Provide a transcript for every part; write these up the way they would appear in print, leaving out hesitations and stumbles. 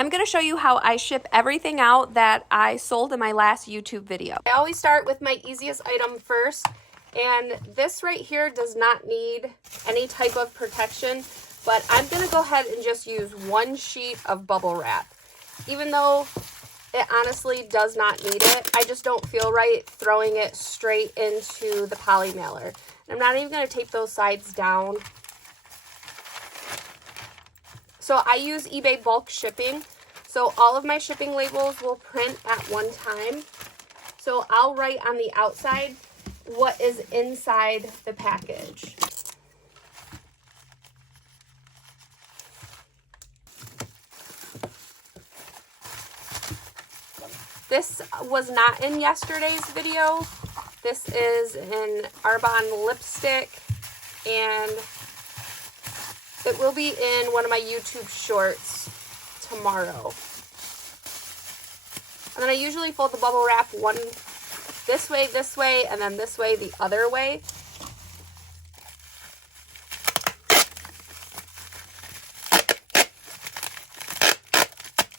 I'm going to show you how I ship everything out that I sold in my last YouTube video. I always start with my easiest item first, and this right here does not need any type of protection, but I'm going to go ahead and just use one sheet of bubble wrap. Even though it honestly does not need it, I just don't feel right throwing it straight into the poly mailer. And I'm not even going to tape those sides down. So I use eBay bulk shipping, so all of my shipping labels will print at one time. So I'll write on the outside what is inside the package. This was not in yesterday's video. This is an Arbonne lipstick, and it will be in one of my YouTube shorts tomorrow. And then I usually fold the bubble wrap one this way, and then this way, the other way.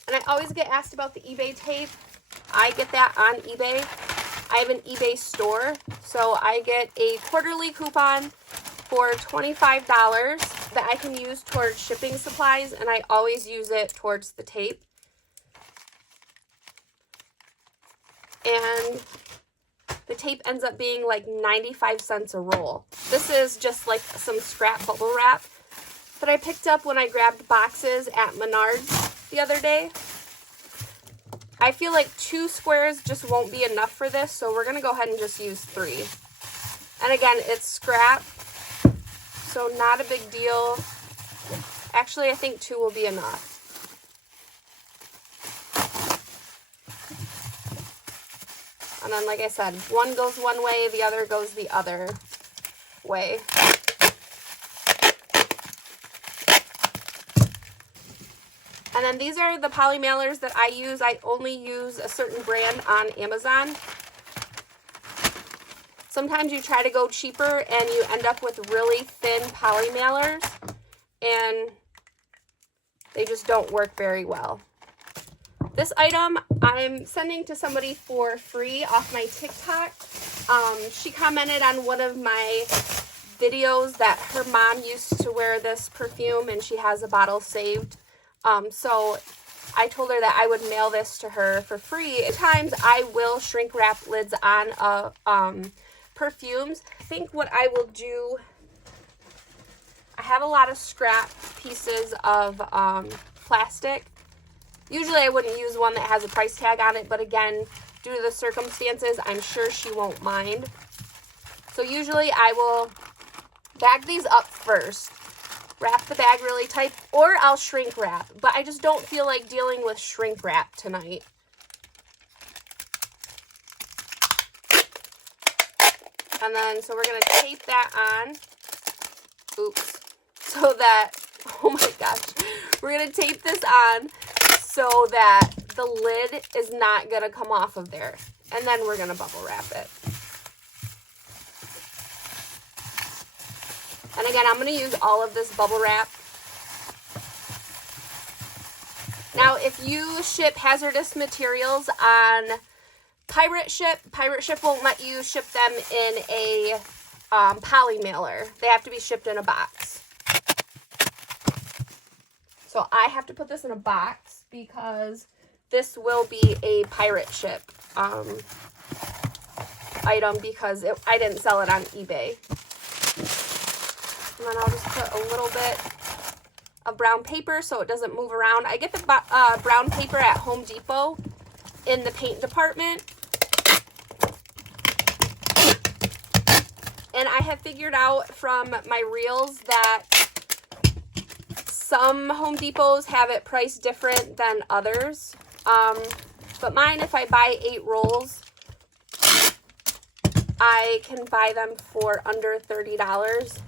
And I always get asked about the eBay tape. I get that on eBay. I have an eBay store, so I get a quarterly coupon for $25 that I can use towards shipping supplies, and I always use it towards the tape. And the tape ends up being like 95 cents a roll. This is just like some scrap bubble wrap that I picked up when I grabbed boxes at Menards the other day. I feel like 2 squares just won't be enough for this, so we're going to go ahead and just use 3. And again, it's scrap, so not a big deal. Actually, I think 2 will be enough. And then, like I said, one goes one way, the other goes the other way. And then these are the poly mailers that I use. I only use a certain brand on Amazon. Sometimes you try to go cheaper and you end up with really thin poly mailers, and they just don't work very well. This item I'm sending to somebody for free off my TikTok. She commented on one of my videos that her mom used to wear this perfume and she has a bottle saved. So I told her that I would mail this to her for free. At times I will shrink wrap lids on perfumes. I think what I will do, I have a lot of scrap pieces of plastic. Usually I wouldn't use one that has a price tag on it, but again, due to the circumstances, I'm sure she won't mind. So usually I will bag these up first, wrap the bag really tight, or I'll shrink wrap, but I just don't feel like dealing with shrink wrap tonight. And then, so we're going to tape that on. Oops. So that, oh my gosh. We're going to tape this on so that the lid is not going to come off of there. And then we're going to bubble wrap it. And again, I'm going to use all of this bubble wrap. Now, if you ship hazardous materials on Pirate Ship won't let you ship them in a poly mailer. They have to be shipped in a box. So I have to put this in a box because this will be a Pirate Ship item because I didn't sell it on eBay. And then I'll just put a little bit of brown paper so it doesn't move around. I get the brown paper at Home Depot in the paint department. And I have figured out from my reels that some Home Depots have it priced different than others. But mine, if I buy 8 rolls, I can buy them for under $30.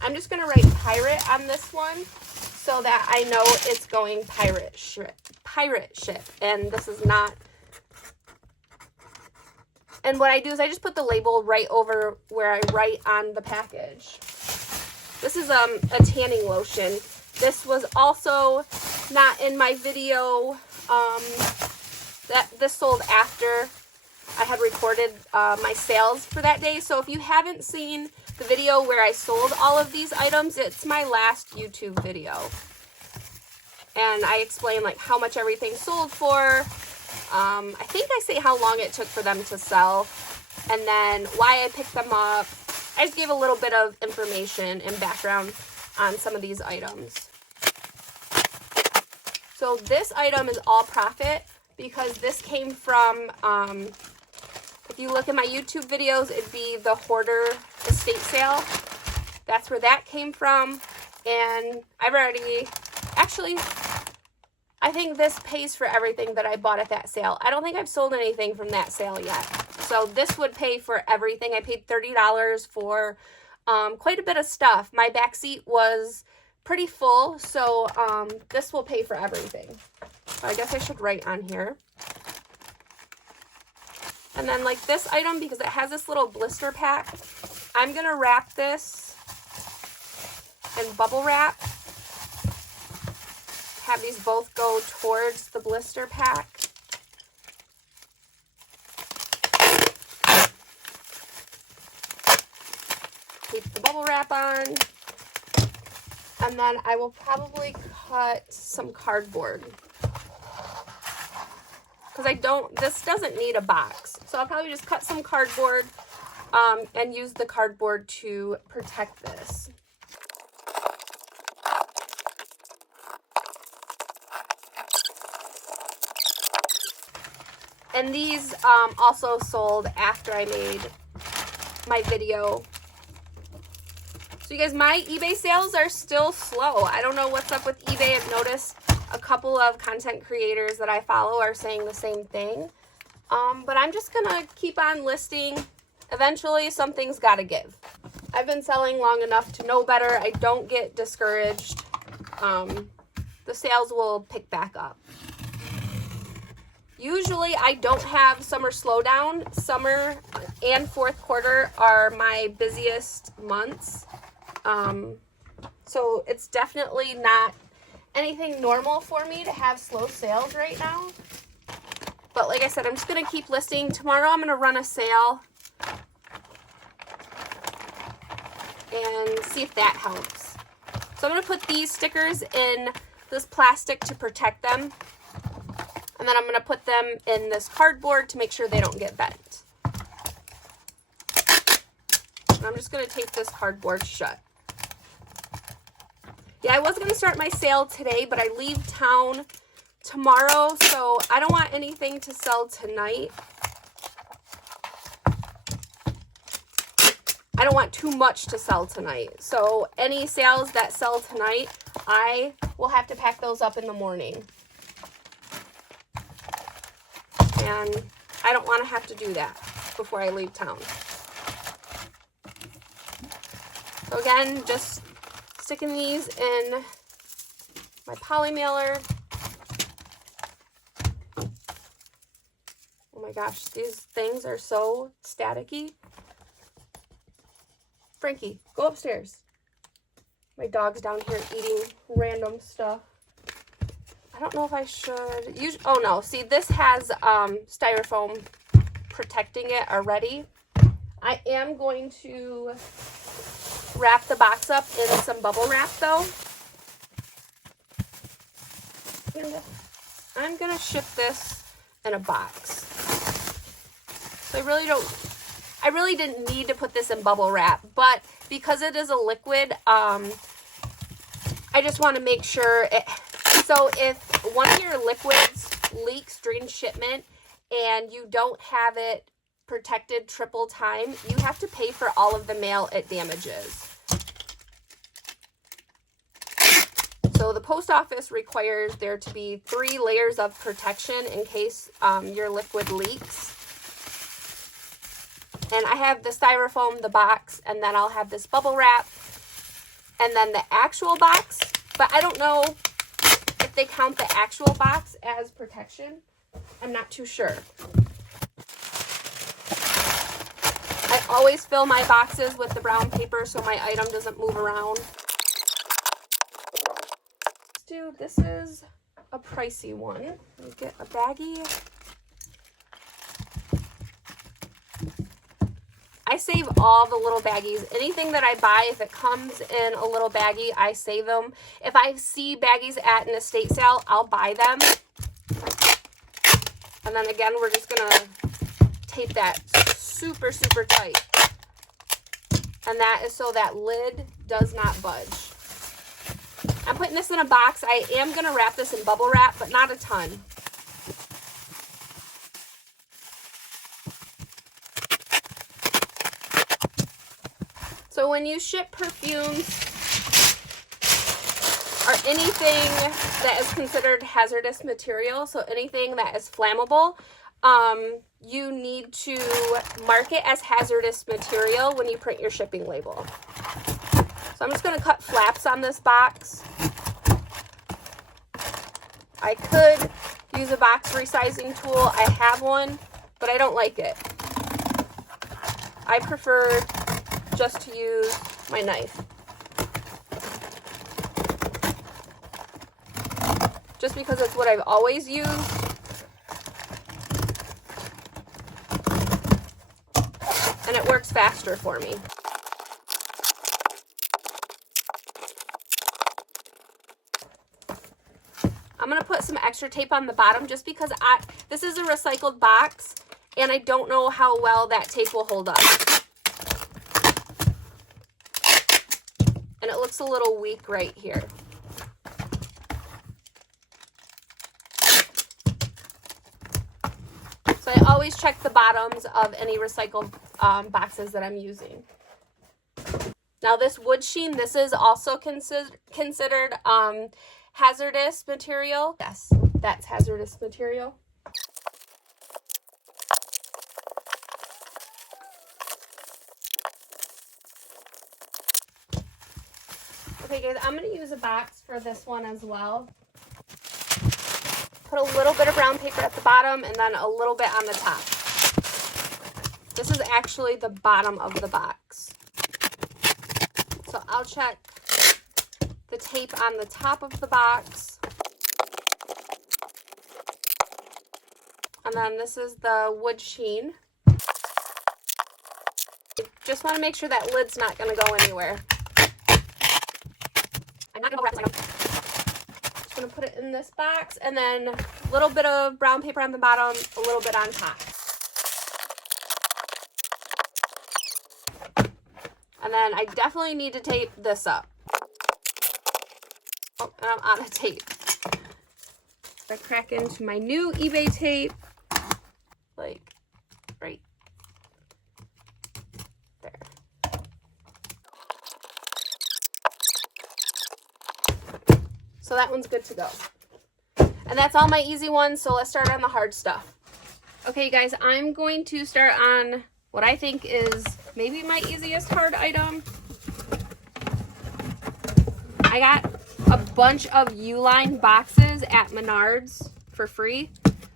I'm just going to write pirate on this one so that I know it's going pirate ship. And this is not. And what I do is I just put the label right over where I write on the package. This is a tanning lotion. This was also not in my video. This sold after I had recorded my sales for that day. So if you haven't seen the video where I sold all of these items, it's my last YouTube video. And I explain like how much everything sold for. I think I say how long it took for them to sell, and then why I picked them up. I just gave a little bit of information and background on some of these items. So this item is all profit because this came from, if you look at my YouTube videos, it'd be the Hoarder estate sale. That's where that came from. And I've already, actually, I think this pays for everything that I bought at that sale. I don't think I've sold anything from that sale yet. So this would pay for everything. I paid $30 for quite a bit of stuff. My back seat was pretty full, so this will pay for everything. So I guess I should write on here. And then like this item, because it has this little blister pack, I'm going to wrap this in bubble wrap. Have these both go towards the blister pack. Keep the bubble wrap on. And then I will probably cut some cardboard. Because this doesn't need a box. So I'll probably just cut some cardboard and use the cardboard to protect this. And these also sold after I made my video. So you guys, my eBay sales are still slow. I don't know what's up with eBay. I've noticed a couple of content creators that I follow are saying the same thing. But I'm just going to keep on listing. Eventually, something's got to give. I've been selling long enough to know better. I don't get discouraged. The sales will pick back up. Usually, I don't have summer slowdown. Summer and fourth quarter are my busiest months. So it's definitely not anything normal for me to have slow sales right now. But like I said, I'm just going to keep listing. Tomorrow I'm going to run a sale and see if that helps. So I'm going to put these stickers in this plastic to protect them. And then I'm going to put them in this cardboard to make sure they don't get bent. And I'm just going to tape this cardboard shut. Yeah, I was going to start my sale today, but I leave town tomorrow, so I don't want anything to sell tonight. I don't want too much to sell tonight. So any sales that sell tonight, I will have to pack those up in the morning. And I don't want to have to do that before I leave town. So again, just sticking these in my poly mailer. Oh my gosh, these things are so staticky. Frankie, go upstairs. My dog's down here eating random stuff. I don't know if I should use, oh no, see this has styrofoam protecting it already. I am going to wrap the box up in some bubble wrap though. And I'm gonna ship this in a box. So I really didn't need to put this in bubble wrap, but because it is a liquid, I just want to make sure it, so if one of your liquids leaks during shipment and you don't have it protected triple time, you have to pay for all of the mail it damages. So the post office requires there to be 3 layers of protection in case your liquid leaks. And I have the styrofoam, the box, and then I'll have this bubble wrap, and then the actual box. But I don't know if they count the actual box as protection. I'm not too sure. I always fill my boxes with the brown paper so my item doesn't move around. To do, this is a pricey one. Let me get a baggie. I save all the little baggies. Anything that I buy, if it comes in a little baggie, I save them. If I see baggies at an estate sale, I'll buy them. And then again, we're just gonna tape that super, super tight. And that is so that lid does not budge. I'm putting this in a box. I am gonna wrap this in bubble wrap, but not a ton. So when you ship perfumes or anything that is considered hazardous material, so anything that is flammable, you need to mark it as hazardous material when you print your shipping label. So I'm just going to cut flaps on this box. I could use a box resizing tool. I have one, but I don't like it. I prefer just to use my knife. Just because it's what I've always used. And it works faster for me. I'm going to put some extra tape on the bottom just because this is a recycled box and I don't know how well that tape will hold up. And it looks a little weak right here. So I always check the bottoms of any recycled boxes that I'm using. Now this wood sheen, this is also considered hazardous material. Yes, that's hazardous material. Okay guys, I'm going to use a box for this one as well. Put a little bit of brown paper at the bottom and then a little bit on the top. This is actually the bottom of the box. So I'll check the tape on the top of the box. And then this is the wood sheen. Just want to make sure that lid's not going to go anywhere. I'm not going to wrap this item. Just going to put it in this box and then a little bit of brown paper on the bottom, a little bit on top. And then I definitely need to tape this up. Oh, and I'm out of tape. I crack into my new eBay tape, like right there. So that one's good to go. And that's all my easy ones, so let's start on the hard stuff. Okay guys, I'm going to start on what I think is maybe my easiest hard item. I got a bunch of Uline boxes at Menards for free.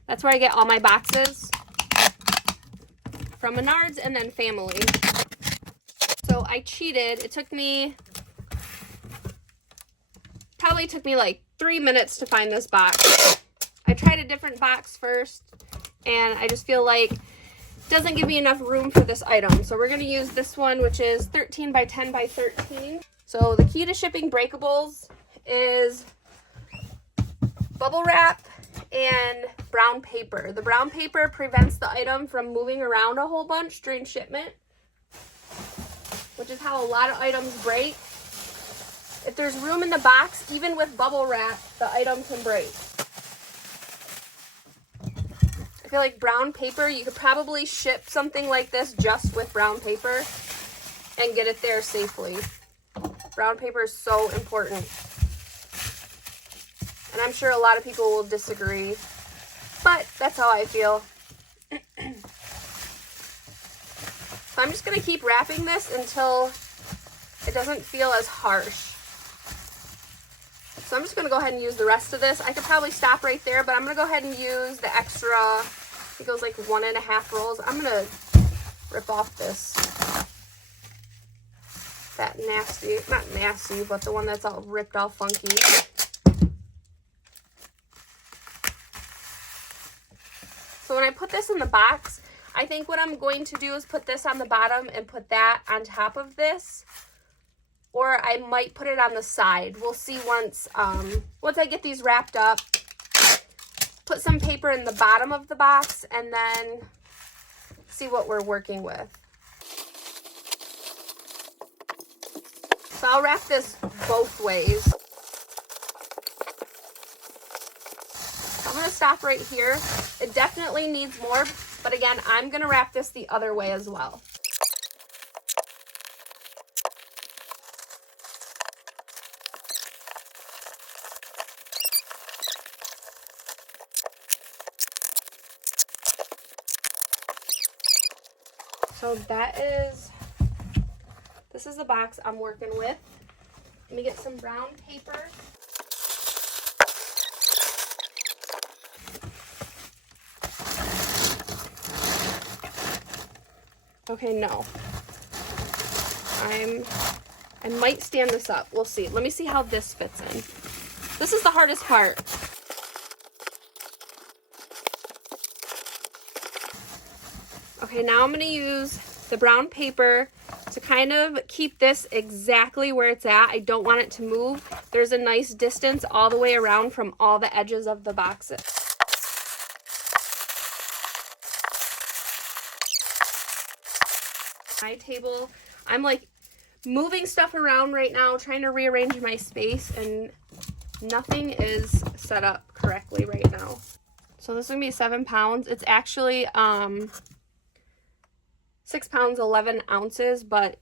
That's where I get all my boxes. From Menards and then Family. So I cheated. It took me, probably took me like 3 minutes to find this box. I tried a different box first and I just feel like it doesn't give me enough room for this item. So we're going to use this one, which is 13 by 10 by 13. So the key to shipping breakables is bubble wrap and brown paper. The brown paper prevents the item from moving around a whole bunch during shipment, which is how a lot of items break. If there's room in the box, even with bubble wrap, the item can break. I feel like brown paper, you could probably ship something like this just with brown paper and get it there safely. Brown paper is so important. And I'm sure a lot of people will disagree, but that's how I feel. So I'm just going to keep wrapping this until it doesn't feel as harsh. So I'm just going to go ahead and use the rest of this. I could probably stop right there, but I'm going to go ahead and use the extra, I think it was like 1.5 rolls. I'm going to rip off this. That nasty, not nasty, but the one that's all ripped all funky. So when I put this in the box, I think what I'm going to do is put this on the bottom and put that on top of this. Or I might put it on the side. We'll see once I get these wrapped up. Put some paper in the bottom of the box and then see what we're working with. So I'll wrap this both ways. I'm going to stop right here. It definitely needs more, but again, I'm going to wrap this the other way as well. So this is the box I'm working with. Let me get some brown paper. Okay, no. I might stand this up. We'll see. Let me see how this fits in. This is the hardest part. Okay, now I'm going to use the brown paper to kind of keep this exactly where it's at. I don't want it to move. There's a nice distance all the way around from all the edges of the boxes. My table, I'm like moving stuff around right now, trying to rearrange my space, and nothing is set up correctly right now. So this is gonna be 7 pounds. It's actually 6 pounds 11 ounces, but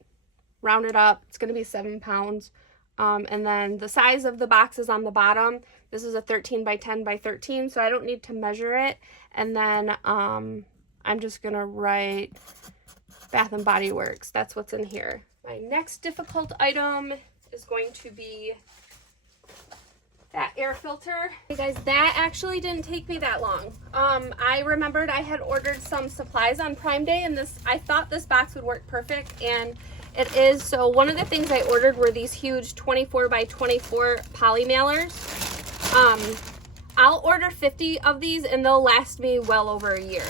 rounded up, it's gonna be 7 pounds. And then the size of the box is on the bottom. This is a 13 by 10 by 13, so I don't need to measure it. And then I'm just gonna write Bath and Body Works. That's what's in here. My next difficult item is going to be that air filter. Hey guys, that actually didn't take me that long. I remembered I had ordered some supplies on Prime Day, and I thought this box would work perfect, and it is. So one of the things I ordered were these huge 24 by 24 poly mailers. I'll order 50 of these and they'll last me well over a year.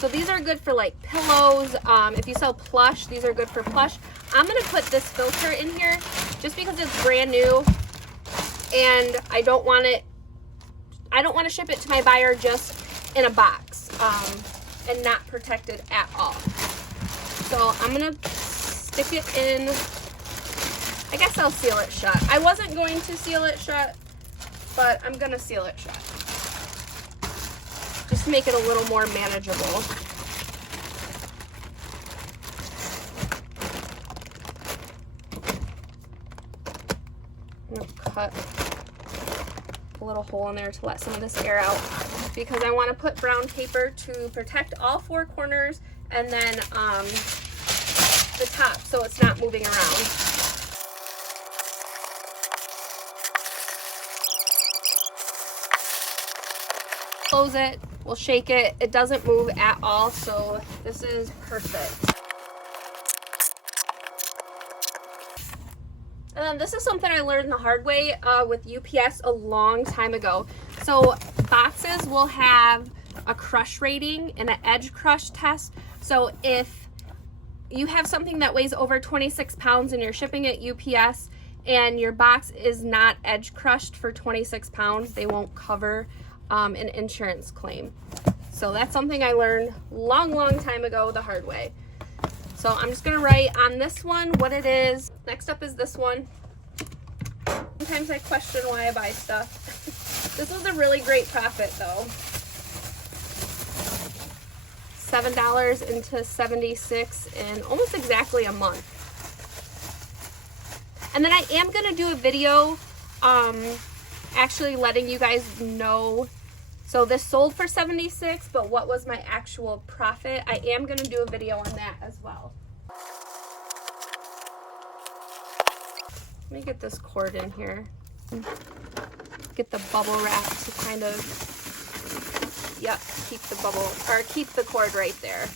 So these are good for like pillows. If you sell plush, these are good for plush. I'm gonna put this filter in here just because it's brand new, and I don't want to ship it to my buyer just in a box and not protected at all. So I'm gonna stick it in. I guess I'll seal it shut. I wasn't going to seal it shut, but I'm gonna seal it shut just to make it a little more manageable. I'm gonna cut a little hole in there to let some of this air out, because I want to put brown paper to protect all four corners and then the top so it's not moving around. Close it, we'll shake it. It doesn't move at all, so this is perfect. And then this is something I learned the hard way with UPS a long time ago. So boxes will have a crush rating and an edge crush test. So if you have something that weighs over 26 pounds and you're shipping it UPS and your box is not edge crushed for 26 pounds, they won't cover an insurance claim. So that's something I learned long time ago the hard way. So I'm just gonna write on this one what it is. Next up is this one. Sometimes I question why I buy stuff. This was a really great profit though. $7 into 76 in almost exactly a month. And then I am gonna do a video actually letting you guys know. So this sold for 76, but what was my actual profit? I am gonna do a video on that as well. Let me get this cord in here. Get the bubble wrap to kind of, yep, keep the bubble, or keep the cord right there.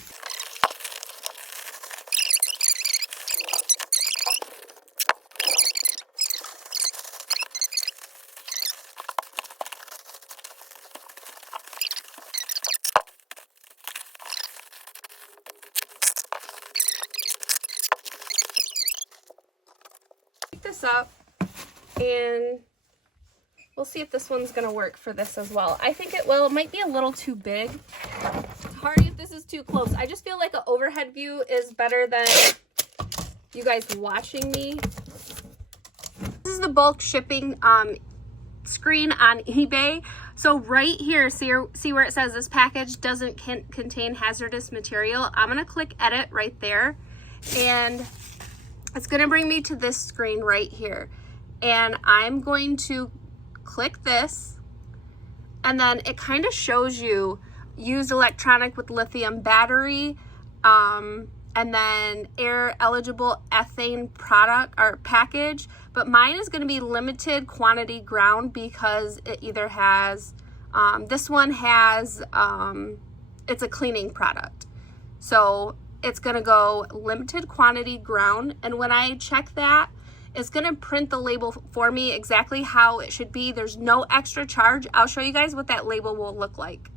this up and we'll see if this one's gonna work for this as well. I think it will. It might be a little too big. Sorry if this is too close. I just feel like an overhead view is better than you guys watching me. This is the bulk shipping screen on eBay. So right here, see where it says this package doesn't contain hazardous material. I'm gonna click edit right there, and it's gonna bring me to this screen right here. And I'm going to click this, and then it kind of shows you used electronic with lithium battery, and then air eligible ethane product or package. But mine is going to be limited quantity ground because it either has, this one has, it's a cleaning product. So it's going to go limited quantity ground. And when I check that, it's going to print the label for me exactly how it should be. There's no extra charge. I'll show you guys what that label will look like.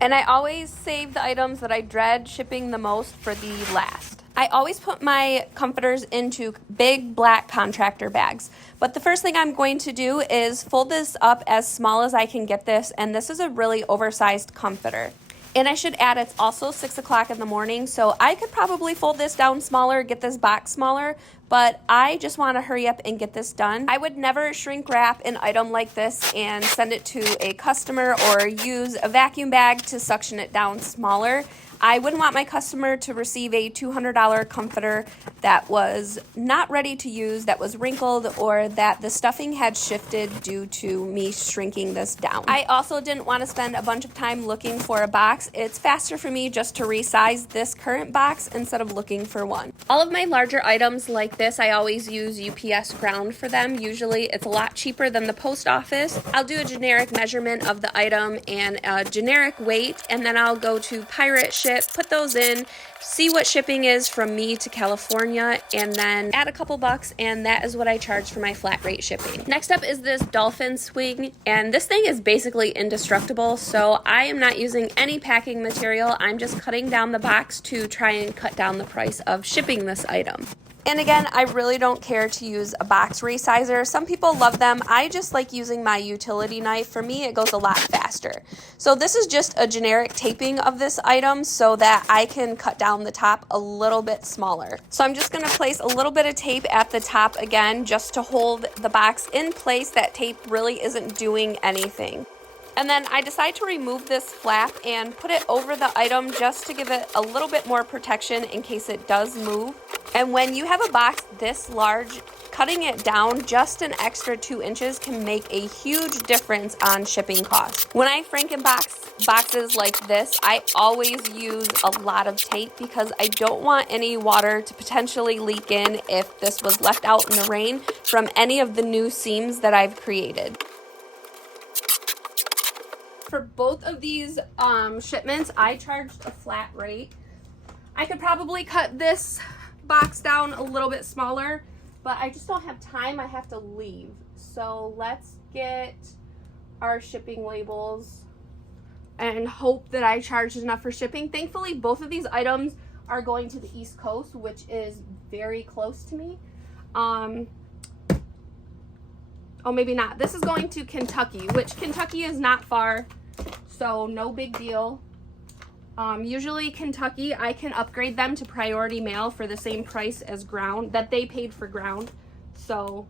And I always save the items that I dread shipping the most for the last. I always put my comforters into big black contractor bags. But the first thing I'm going to do is fold this up as small as I can get this. And this is a really oversized comforter. And I should add, it's also 6 o'clock in the morning, so I could probably fold this down smaller, get this box smaller, but I just want to hurry up and get this done. I would never shrink wrap an item like this and send it to a customer or use a vacuum bag to suction it down smaller. I wouldn't want my customer to receive a $200 comforter that was not ready to use, that was wrinkled, or that the stuffing had shifted due to me shrinking this down. I also didn't want to spend a bunch of time looking for a box. It's faster for me just to resize this current box instead of looking for one. All of my larger items like this, I always use UPS ground for them. Usually it's a lot cheaper than the post office. I'll do a generic measurement of the item and a generic weight, and then I'll go to Pirate Ship, put those in, see what shipping is from me to California, and then add a couple bucks, and that is what I charge for my flat rate shipping. Next up is this dolphin swing, and this thing is basically indestructible, so I am not using any packing material. I'm just cutting down the box to try and cut down the price of shipping this item. And again, I really don't care to use a box resizer. Some people love them. I just like using my utility knife. For me, it goes a lot faster. So this is just a generic taping of this item so that I can cut down the top a little bit smaller. So I'm just going to place a little bit of tape at the top again just to hold the box in place. That tape really isn't doing anything. And then I decide to remove this flap and put it over the item just to give it a little bit more protection in case it does move. And when you have a box this large, cutting it down just an extra 2 inches can make a huge difference on shipping costs. When I Frankenbox boxes like this, I always use a lot of tape because I don't want any water to potentially leak in if this was left out in the rain from any of the new seams that I've created. For both of these shipments, I charged a flat rate. I could probably cut this box down a little bit smaller, but I just don't have time. I have to leave. So let's get our shipping labels and hope that I charged enough for shipping. Thankfully, both of these items are going to the East Coast, which is very close to me. Oh, maybe not. This is going to Kentucky, which Kentucky is not far, so no big deal. Usually Kentucky, I can upgrade them to priority mail for the same price as ground that they paid for ground. So,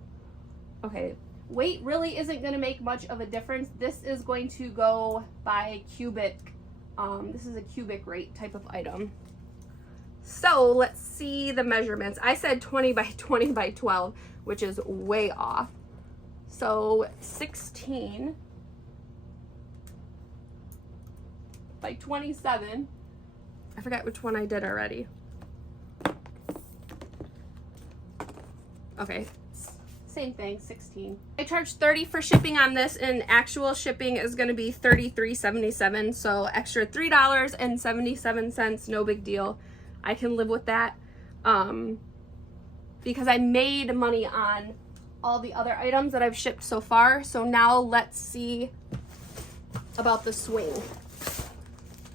okay, weight really isn't going to make much of a difference. This is going to go by cubic. This is a cubic rate type of item. So let's see the measurements. I said 20 by 20 by 12, which is way off. So 16 by 27. I forgot which one I did already. Okay, same thing, 16. I charged $30 for shipping on this, and actual shipping is going to be $33.77, so extra $3.77, no big deal. I can live with that because I made money on all the other items that I've shipped so far. So now let's see about the swing.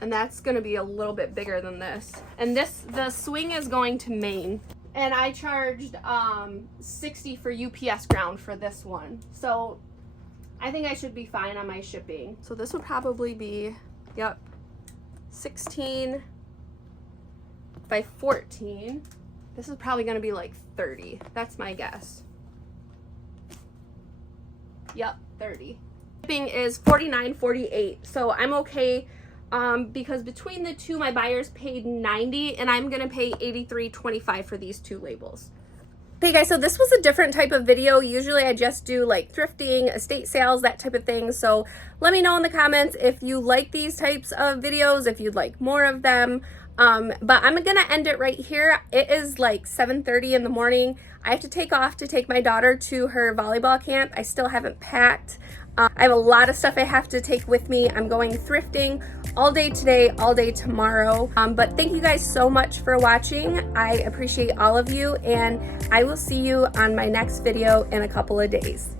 And that's going to be a little bit bigger than this. And the swing is going to Maine. And I charged $60 for UPS ground for this one. So I think I should be fine on my shipping. So this would probably be, yep, 16 by 14. This is probably gonna be like 30. That's my guess. Yep, 30. Shipping is $49.48, so I'm okay because between the two, my buyers paid $90 and I'm gonna pay $83.25 for these two labels. Hey guys, so this was a different type of video. Usually I just do like thrifting, estate sales, that type of thing. So let me know in the comments if you like these types of videos, if you'd like more of them. But I'm gonna end it right here. It is like 7:30 in the morning. I have to take off to take my daughter to her volleyball camp. I still haven't packed. I have a lot of stuff I have to take with me. I'm going thrifting all day today, all day tomorrow. But thank you guys so much for watching. I appreciate all of you, and I will see you on my next video in a couple of days.